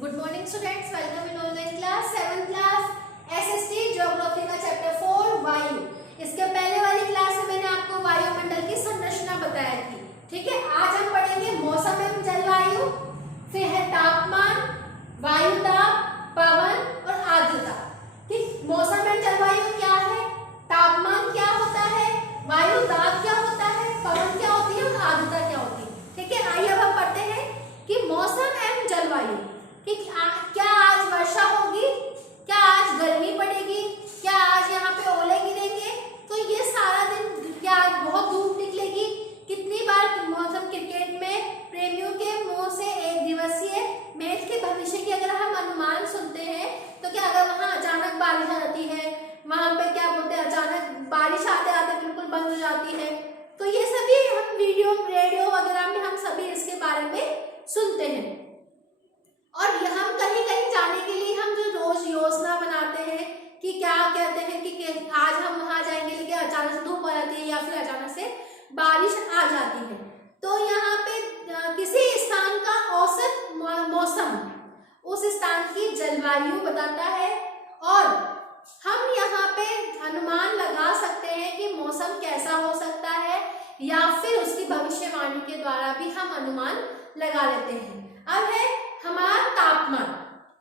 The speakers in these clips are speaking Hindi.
Good morning students, welcome in online class 7th class SST geography का चैप्टर 4 वायु। इसके पहले वाली क्लास में मैंने आपको वायुमंडल की संरचना बताया थी। ठीक है, आज हम पढ़ेंगे मौसम एवं जलवायु, फिर है तापमान, वायुदाब, पवन और आर्द्रता। ठीक, मौसम एवं जलवायु क्या है, तापमान क्या होता है, वायुदाब क्या होता है, पवन क्या होती है और आर्द्रता क्या होती है। ठीक है, आइए अब हम पढ़ते हैं कि मौसम एवं जलवायु कि क्या आज वर्षा होगी, क्या आज गर्मी पड़ेगी, क्या आज यहाँ पे ओले गिरेंगे, तो ये सारा दिन क्या आज बहुत धूप निकलेगी। कितनी बार मौसम क्रिकेट में प्रेमियों के मुंह से एक दिवसीय मैच के भविष्य की अगर हम अनुमान सुनते हैं तो क्या अगर वहां अचानक बारिश आ जाती है, वहां पे क्या बोलते हैं अचानक बारिश आते आते बिल्कुल बंद हो जाती है, तो ये सभी हम वीडियो रेडियो वगैरह में हम सभी इसके बारे में सुनते हैं। और हम कहीं कहीं जाने के लिए हम जो रोज योजना बनाते हैं कि क्या कहते हैं कि आज हम वहां जाएंगे, लेकिन अचानक से धूप आ जाती है या फिर अचानक से बारिश आ जाती है, तो यहाँ पे किसी स्थान का औसत मौसम उस स्थान की जलवायु बताता है और हम यहाँ पे अनुमान लगा सकते हैं कि मौसम कैसा हो सकता है या फिर उसकी भविष्यवाणी के द्वारा भी हम अनुमान लगा लेते हैं। अब है हमारा तापमान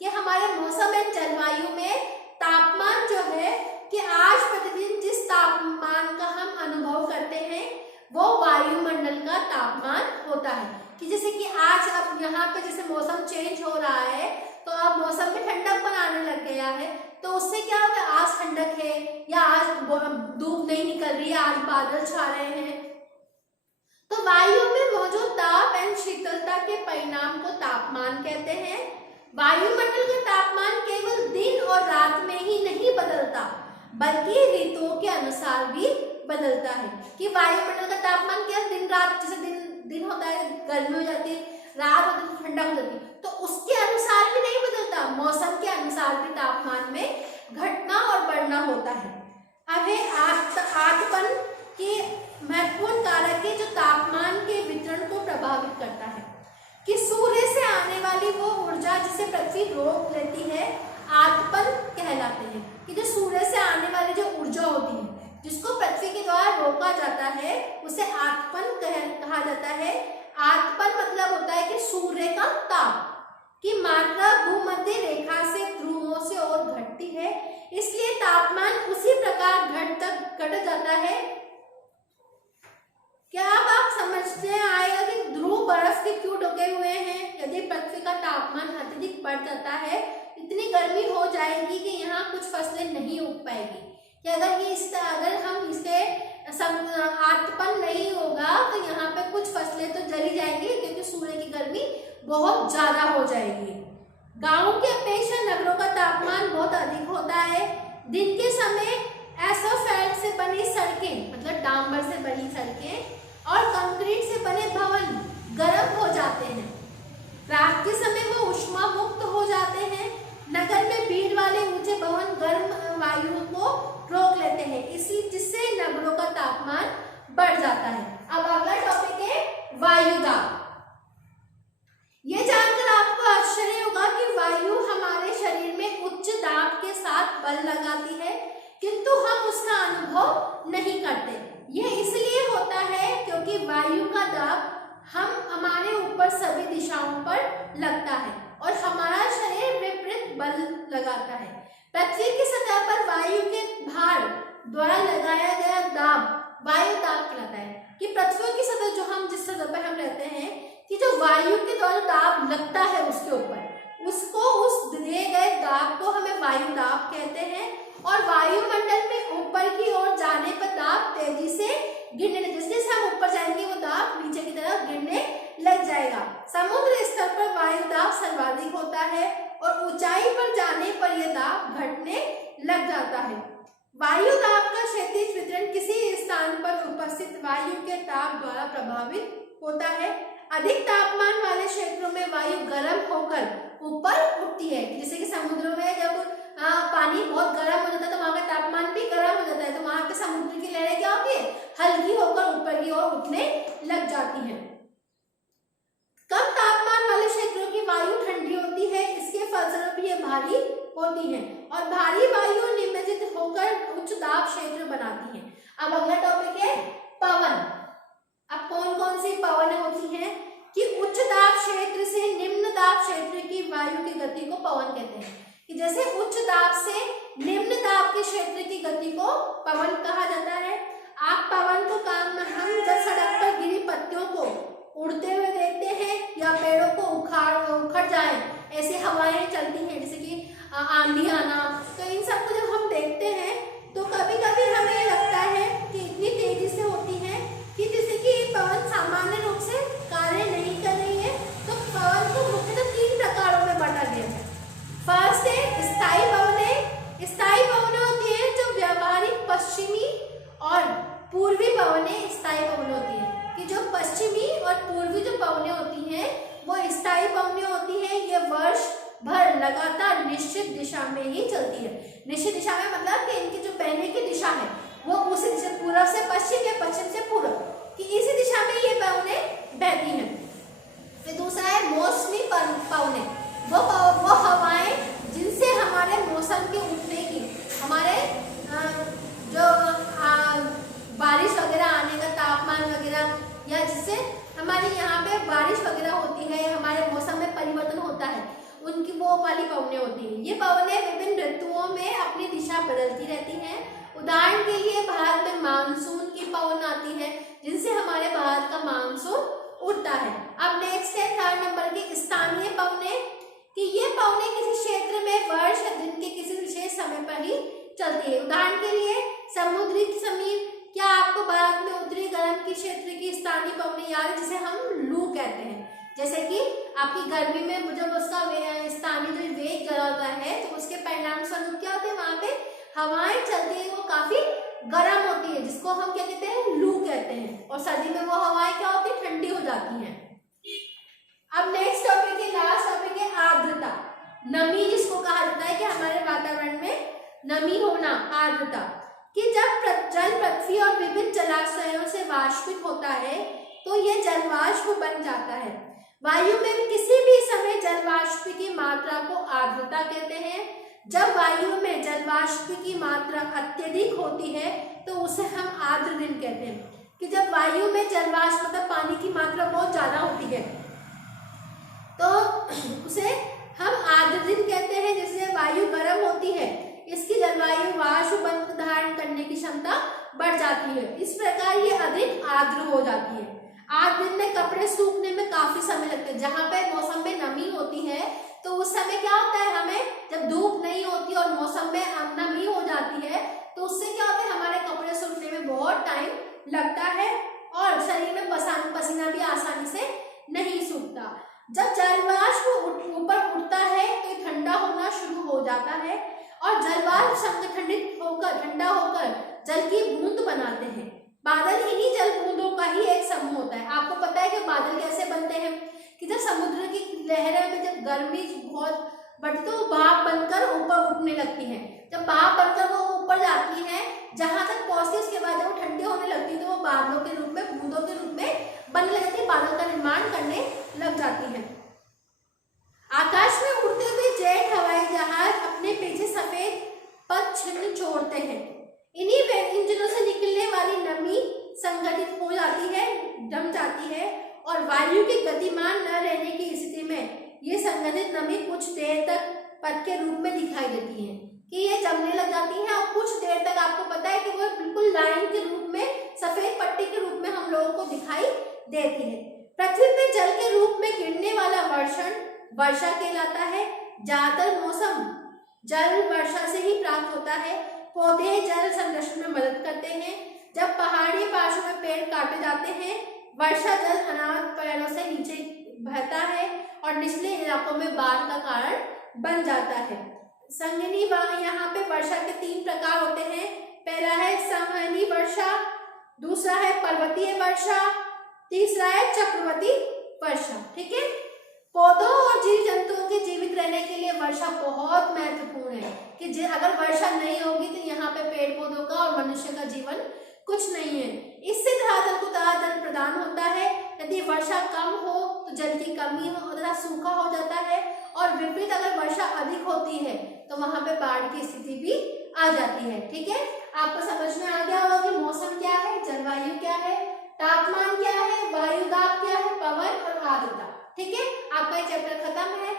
कि हमारे मौसम एवं जलवायु में तापमान जो है कि आज प्रतिदिन जिस तापमान का हम अनुभव करते हैं वो वायुमंडल का तापमान होता है। कि जैसे कि आज अब यहाँ पे जैसे मौसम चेंज हो रहा है तो अब मौसम में ठंडक बनाने लग गया है, तो उससे क्या होगा, आज ठंडक है या आज धूप नहीं निकल रही है, आज बादल छा रहे हैं, तो वायु में मौजूद ताप एवं शीतलता के परिणाम को तापमान कहते हैं। वायुमंडल का तापमान केवल दिन और रात में ही नहीं बदलता बल्कि ऋतुओं के अनुसार भी बदलता है। कि वायुमंडल का तापमान क्या दिन रात, जैसे दिन होता है गर्मी हो जाती है, रात होती है ठंडा हो जाती है, तो उसके अनुसार भी नहीं बदलता, मौसम के अनुसार भी तापमान में घटना और बढ़ना होता है। अब है आठपन के महत्वपूर्ण कारक है जो तापमान के वितरण को प्रभावित करता है। कि सूर्य से आने वाली वो ऊर्जा जिसे पृथ्वी रोक लेती है आतपन कहलाते हैं। कि जो सूर्य से आने वाली जो ऊर्जा होती है जिसको पृथ्वी के द्वारा रोका जाता है उसे आतपन कहा जाता है। आतपन मतलब होता है कि सूर्य का ताप की मात्रा भूमध्य रेखा से ध्रुवों से और घटती है, इसलिए तापमान उसी प्रकार घट जाता है। क्या आप समझते आएगा कि ध्रुव बर्फ के क्यों ढके हुए हैं? यदि पृथ्वी का तापमान अत्यधिक बढ़ जाता है, इतनी गर्मी हो जाएगी कि यहाँ कुछ फसलें नहीं उग पाएगी। कि अगर हम इसके आतपन नहीं होगा तो यहाँ पे कुछ फसलें तो जली जाएंगी क्योंकि सूर्य की गर्मी बहुत ज्यादा हो जाएगी। गाँव की अपेक्षा नगरों का तापमान बहुत अधिक होता है। दिन के समय एसोफेल्ट से बनी सड़कें मतलब डांबर से बनी सड़कें और कंक्रीट से बने भवन गर्म हो जाते हैं। रात के समय वो ऊष्मा मुक्त हो जाते हैं। नगर में भीड़ वाले ऊंचे भवन गर्म वायु को रोक लेते हैं, इसी जिससे नगरों का तापमान बढ़ जाता है। अब अगला टॉपिक है वायुदाब। ये जानकर आपको आश्चर्य होगा कि वायु हमारे शरीर में उच्च दाब के साथ बल लगाती है किंतु हम उसका अनुभव नहीं करते। यह इसलिए होता है क्योंकि वायु का दाब हमारे ऊपर सभी दिशाओं पर लगता है और हमारा शरीर विपरीत बल लगाता है। पृथ्वी की सतह पर वायु के भार द्वारा लगाया गया दाब वायु दाब कहलाता है। कि पृथ्वी की सतह जो हम जिस सतह पर हम रहते हैं कि जो वायु के द्वारा दाब लगता है उसके ऊपर, उसको उस दिए गए दाब को हमें वायु दाब कहते हैं। और वायुमंडल में ऊपर की ओर जाने पर दाब तेजी से गिरने, जैसे हम ऊपर जाएंगे वो दाब नीचे की तरफ गिरने लग जाएगा। समुद्र स्तर पर वायु दाब सर्वाधिक होता है और ऊंचाई पर जाने पर यह दाब घटने लग जाता है। वायु दाब का क्षैतिज वितरण किसी स्थान पर उपस्थित वायु के ताप द्वारा प्रभावित होता है। अधिक तापमान वाले क्षेत्रों में वायु गर्म होकर ऊपर उठती है। जैसे कि समुद्र में जब पानी बहुत गर्म हो जाता है तो वहां का तापमान भी गर्म हो जाता है, तो वहां पे समुद्र की लहरें क्या होती है, हल्की होकर ऊपर की ओर उठने लग जाती है। कम तापमान वाले क्षेत्रों की वायु ठंडी होती है, भारी होती हैं और भारी वायु निमज्जित होकर उच्च दाब क्षेत्र बनाती हैं। अब अगला टॉपिक है पवन। अब कौन कौन सी पवन होती हैं कि उच्च दाब क्षेत्र से निम्न दाब क्षेत्र की वायु की गति को पवन कहते हैं। कि जैसे उच्च दाब से निम्न दाब के क्षेत्र की गति को पवन कहा जाता है। आप पवन को काम हम जब सड़क पर गिरी पत्तियों को उड़ते हुए देखते हैं या पेड़ों को उखड़ जाए ऐसी हवाएं चलती हैं, जैसे कि आंधी आना, तो इन सबको जब हम देखते हैं तो कभी कभी हमें लगता है कि इतनी तेजी से होती है कि जैसे कि पवन सामान्य रूप से कार्य नहीं कर रही है। तो पवन को मुख्यतः 3 प्रकारों में बांटा गया है। फर्स्ट है स्थायी पवनें। स्थायी पवनें होती है जो व्यावहारिक पश्चिमी और पूर्वी पवनें स्थायी पवनें होती है। कि जो पश्चिमी और पूर्वी जो पवनें होती हैं वो स्थायी पवनें होती हैं। ये वर्ष भर लगातार निश्चित दिशा में ही चलती है। निश्चित दिशा में मतलब कि इनकी जो बहने की दिशा है वो उसी दिशा, पूर्व से पश्चिम या पश्चिम से पूर्व, कि इसी दिशा में ये पवनें बहती हैं। फिर दूसरा है मौसमी पवनें। वो हवाएं जिनसे हमारे मौसम के उठने की, हमारे जो बारिश वगैरह आने का तापमान वगैरह, या जिससे हमारे यहाँ पे बारिश वगैरह होती है या हमारे मौसम में परिवर्तन होता है, उनकी वो वाली पवनें होती हैं। ये पवनें विभिन्न ऋतुओं में अपनी दिशा बदलती रहती हैं। उदाहरण के लिए भारत में मानसून की पवन आती है जिनसे हमारे भारत का मानसून उठता है। अब नेक्स्ट है 3rd नंबर की स्थानीय पवनें। कि ये पवनें किसी क्षेत्र में वर्ष या दिन के किसी विशेष समय पर ही चलती है। उदाहरण के लिए समुद्री के समीप, क्या आपको भारत में उत्तरी गर्म की क्षेत्र की स्थानीय पवनें याद है जिसे हम लू कहते हैं। जैसे कि आपकी गर्मी में जब उसका स्थानीय जो वेग ज्यादा होता है तो उसके परिणाम स्वरूप क्या होते हैं, वहां पे हवाएं चलती है वो काफी गर्म होती है, जिसको हम क्या कहते हैं, लू कहते हैं। और सर्दी में वो हवाएं क्या होती है, ठंडी हो जाती हैं। अब नेक्स्ट टॉपिक है, लास्ट टॉपिक है आर्द्रता, नमी, जिसको कहा जाता है कि हमारे वातावरण में नमी होना, आर्द्रता। कि जब जल पृथ्वी और विभिन्न जलाशयों से वाष्पित होता है तो यह जलवाष्प बन जाता है। वायु में किसी भी समय जलवाष्प की मात्रा को आर्द्रता कहते हैं। जब वायु में जलवाष्प की मात्रा अत्यधिक होती है तो उसे हम आर्द्र दिन कहते हैं। कि जब वायु में जलवाष्प मतलब पानी की मात्रा बहुत ज्यादा होती है तो उसे हम आर्द्र दिन कहते हैं। जैसे वायु गर्म होती है, इसकी जलवायु वाष्प धारण करने की क्षमता बढ़ जाती है, इस प्रकार ये अधिक आर्द्र हो जाती है। आर्द्र दिन में कपड़े सूखने में काफी समय लगता है। जहाँ पे मौसम में नमी होती है तो उस समय क्या होता है, हमें जब धूप नहीं होती और मौसम में नमी हो जाती है तो उससे क्या होता है, हमारे कपड़े सूखने में बहुत टाइम लगता है और शरीर में पसीना भी आसानी से नहीं सूखता। जब जलवाष्प ऊपर उठता है तो ठंडा होना शुरू हो जाता है और जलवाष्प संगठनित होकर ठंडा होकर जल की बूंद बनाते हैं। बादल इन्हीं जल बूंदों का ही एक समूह होता है। आपको पता है कि बादल कैसे बनते हैं, कि जब समुद्र की लहरें में जब गर्मी बहुत बढ़ती तो भाप बनकर ऊपर उठने लगती है। जब भाप बनकर वो ऊपर जाती है, जहां तक पहुंचती है, उसके बाद जब वो ठंडी होने लगती है तो वो बादलों के रूप में, बूंदों के रूप में बनने लगती है, बादल का निर्माण करने लग जाती है। आकाश में उड़ते हुए जेट हवाई जहाज अपने पीछे सफेद पथ चिन्ह छोड़ते हैं। इन्हीं इंजनों से निकलने वाली नमी संगठित हो जाती है, जम जाती है और वायु के गतिमान न रहने की स्थिति में ये संगठित नमी कुछ देर तक पथ के रूप में दिखाई देती है। कि ये जमने लग जाती है और कुछ देर तक आपको पता है कि वो बिल्कुल लाइन के रूप में, सफेद पट्टी के रूप में हम लोगों को दिखाई देती है। पृथ्वी पे जल के रूप में गिरने वाला वर्षण वर्षा कहलाता है। ज्यादातर मौसम जल वर्षा से ही प्राप्त होता है। पौधे जल संरक्षण में मदद करते हैं। जब पहाड़ी पार्श्व में पेड़ काटे जाते हैं, वर्षा जल अनावृत पेड़ों से नीचे बहता है और निचले इलाकों में बाढ़ का कारण बन जाता है। संघनी यहाँ पे वर्षा के 3 प्रकार होते हैं। पहला है संघनी वर्षा, दूसरा है पर्वतीय वर्षा, तीसरा है चक्रवाती वर्षा। ठीक है, पौधों और जीव जंतुओं के जीवित रहने के लिए वर्षा बहुत महत्वपूर्ण है। कि अगर वर्षा नहीं होगी तो यहाँ पे पेड़ पौधों का और मनुष्य का जीवन कुछ नहीं है। इससे धरातल को जल प्रदान होता है। यदि वर्षा कम हो तो जल की कमी हो तथा सूखा हो जाता है और विपरीत अगर वर्षा अधिक होती है तो वहां पे बाढ़ की स्थिति भी आ जाती है। ठीक है, आपको समझ में आ गया होगा कि मौसम क्या है, जलवायु क्या है, तापमान क्या है, वायु दाब क्या है, पवन और आर्द्रता। ठीक है, आपका ये चैप्टर खत्म है।